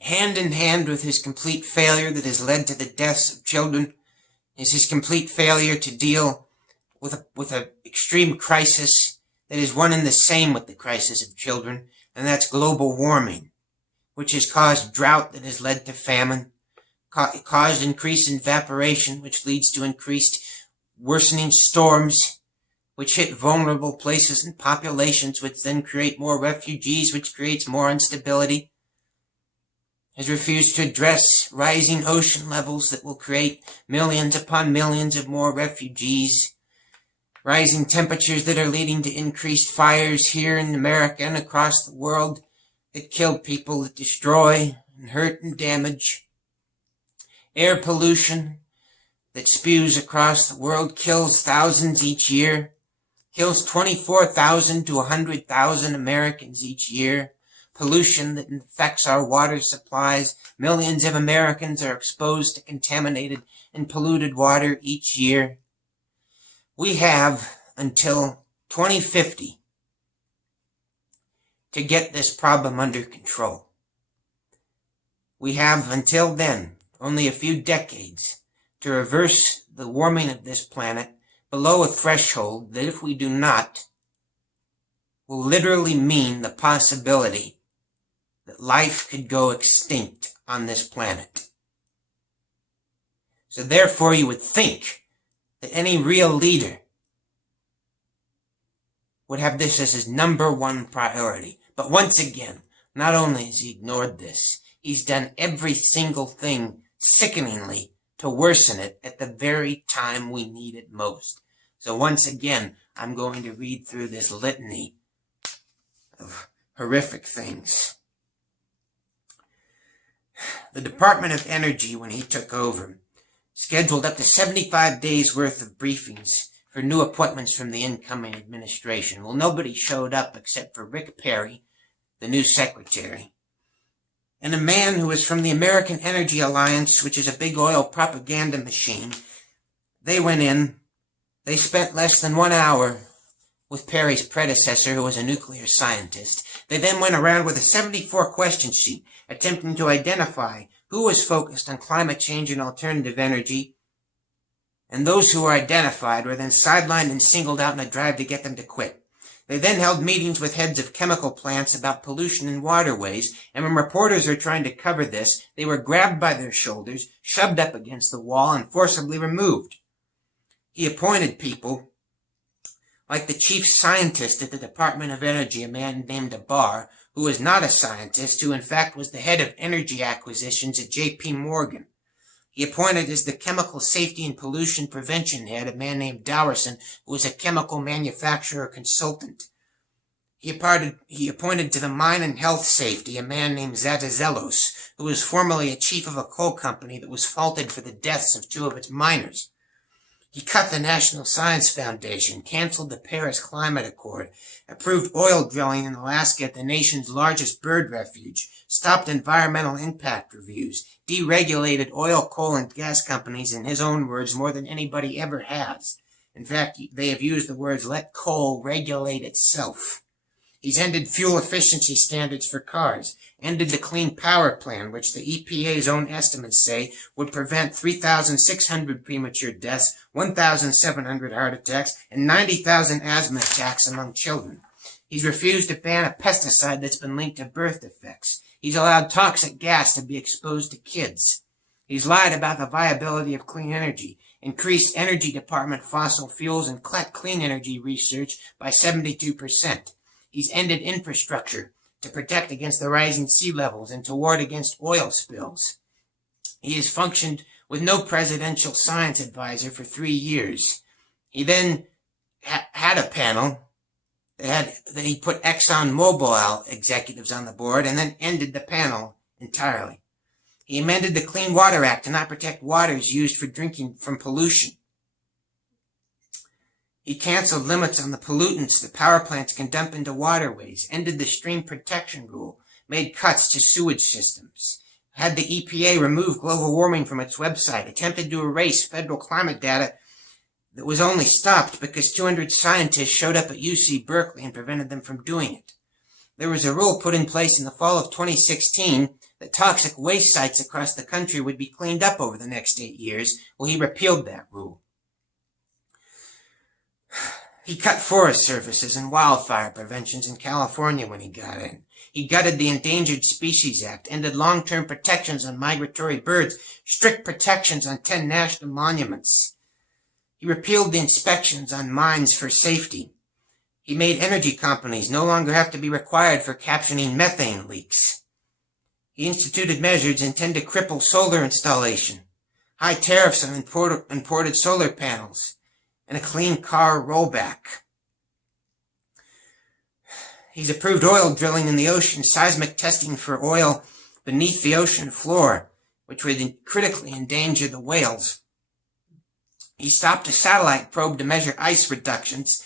Hand in hand with his complete failure that has led to the deaths of children is his complete failure to deal with an extreme crisis that is one and the same with the crisis of children, and that's global warming, which has caused drought that has led to famine, caused increased evaporation, which leads to increased worsening storms, which hit vulnerable places and populations, which then create more refugees, which creates more instability, has refused to address rising ocean levels that will create millions upon millions of more refugees, rising temperatures that are leading to increased fires here in America and across the world that kill people, that destroy and hurt and damage, air pollution that spews across the world, kills thousands each year, kills 24,000 to 100,000 Americans each year, pollution that infects our water supplies. Millions of Americans are exposed to contaminated and polluted water each year. We have until 2050 to get this problem under control. We have until then only a few decades to reverse the warming of this planet below a threshold that, if we do not, will literally mean the possibility that life could go extinct on this planet. So therefore, you would think that any real leader would have this as his number one priority. But once again, not only has he ignored this, he's done every single thing sickeningly to worsen it at the very time we need it most. So once again, I'm going to read through this litany of horrific things. The Department of Energy, when he took over, scheduled up to 75 days worth of briefings for new appointments from the incoming administration. Well, nobody showed up except for Rick Perry, the new secretary, and a man who was from the American Energy Alliance, which is a big oil propaganda machine. They went in. They spent less than 1 hour with Perry's predecessor, who was a nuclear scientist. They then went around with a 74-question sheet, attempting to identify who was focused on climate change and alternative energy, and those who were identified were then sidelined and singled out in a drive to get them to quit. They then held meetings with heads of chemical plants about pollution in waterways, and when reporters were trying to cover this, they were grabbed by their shoulders, shoved up against the wall, and forcibly removed. He appointed people like the chief scientist at the Department of Energy, a man named Abar, who was not a scientist, who in fact was the head of energy acquisitions at J.P. Morgan. He appointed as the chemical safety and pollution prevention head a man named Dowerson, who was a chemical manufacturer consultant. He appointed to the mine and health safety a man named Zatazelos, who was formerly a chief of a coal company that was faulted for the deaths of 2 of its miners. He cut the National Science Foundation, canceled the Paris Climate Accord, approved oil drilling in Alaska at the nation's largest bird refuge, stopped environmental impact reviews, deregulated oil, coal, and gas companies, in his own words, more than anybody ever has. In fact, they have used the words, "let coal regulate itself." He's ended fuel efficiency standards for cars, ended the Clean Power Plan, which the EPA's own estimates say would prevent 3,600 premature deaths, 1,700 heart attacks, and 90,000 asthma attacks among children. He's refused to ban a pesticide that's been linked to birth defects. He's allowed toxic gas to be exposed to kids. He's lied about the viability of clean energy, increased Energy Department fossil fuels, and cut clean energy research by 72%. He's ended infrastructure to protect against the rising sea levels and to ward against oil spills. He has functioned with no presidential science advisor for 3 years. He then had a panel that he put ExxonMobil executives on the board and then ended the panel entirely. He amended the Clean Water Act to not protect waters used for drinking from pollution. He canceled limits on the pollutants that power plants can dump into waterways, ended the stream protection rule, made cuts to sewage systems, had the EPA remove global warming from its website, attempted to erase federal climate data that was only stopped because 200 scientists showed up at UC Berkeley and prevented them from doing it. There was a rule put in place in the fall of 2016 that toxic waste sites across the country would be cleaned up over the next 8 years. Well, he repealed that rule. He cut forest services and wildfire preventions in California when he got in. He gutted the Endangered Species Act, ended long-term protections on migratory birds, strict protections on 10 national monuments. He repealed the inspections on mines for safety. He made energy companies no longer have to be required for captioning methane leaks. He instituted measures intended to cripple solar installation, high tariffs on imported solar panels, and a clean car rollback. He's approved oil drilling in the ocean, seismic testing for oil beneath the ocean floor, which would critically endanger the whales. He stopped a satellite probe to measure ice reductions.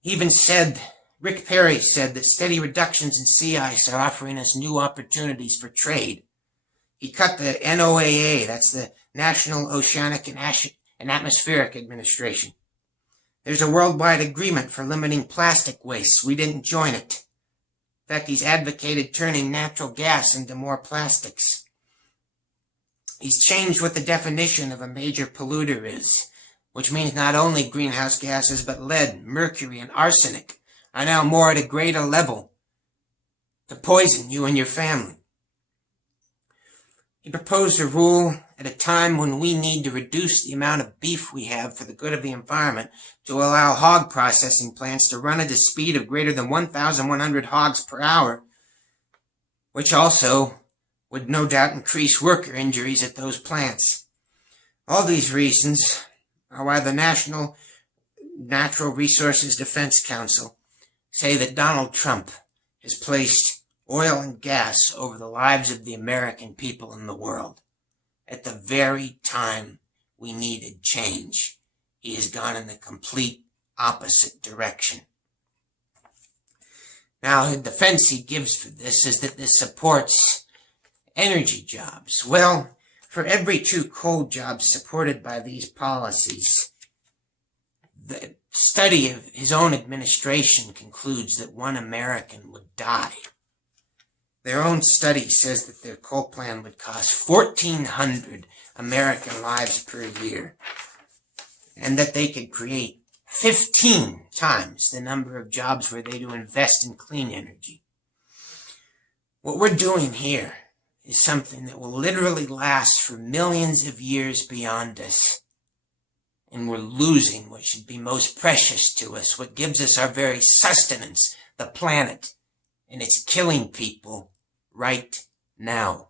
He even said, Rick Perry said, that steady reductions in sea ice are offering us new opportunities for trade. He cut the NOAA, that's the National Oceanic and Atmospheric Administration. There's a worldwide agreement for limiting plastic waste. We didn't join it. In fact, he's advocated turning natural gas into more plastics. He's changed what the definition of a major polluter is, which means not only greenhouse gases, but lead, mercury, and arsenic are now more at a greater level to poison you and your family. He proposed a rule at a time when we need to reduce the amount of beef we have for the good of the environment to allow hog processing plants to run at a speed of greater than 1,100 hogs per hour, which also would no doubt increase worker injuries at those plants. All these reasons are why the National Natural Resources Defense Council say that Donald Trump has placed oil and gas over the lives of the American people in the world. At the very time we needed change, he has gone in the complete opposite direction. Now, the defense he gives for this is that this supports energy jobs. Well, for every 2 coal jobs supported by these policies, the study of his own administration concludes that 1 American would die. Their own study says that their coal plan would cost 1,400 American lives per year, and that they could create 15 times the number of jobs were they to invest in clean energy. What we're doing here is something that will literally last for millions of years beyond us. And we're losing what should be most precious to us, what gives us our very sustenance, the planet. And it's killing people right now.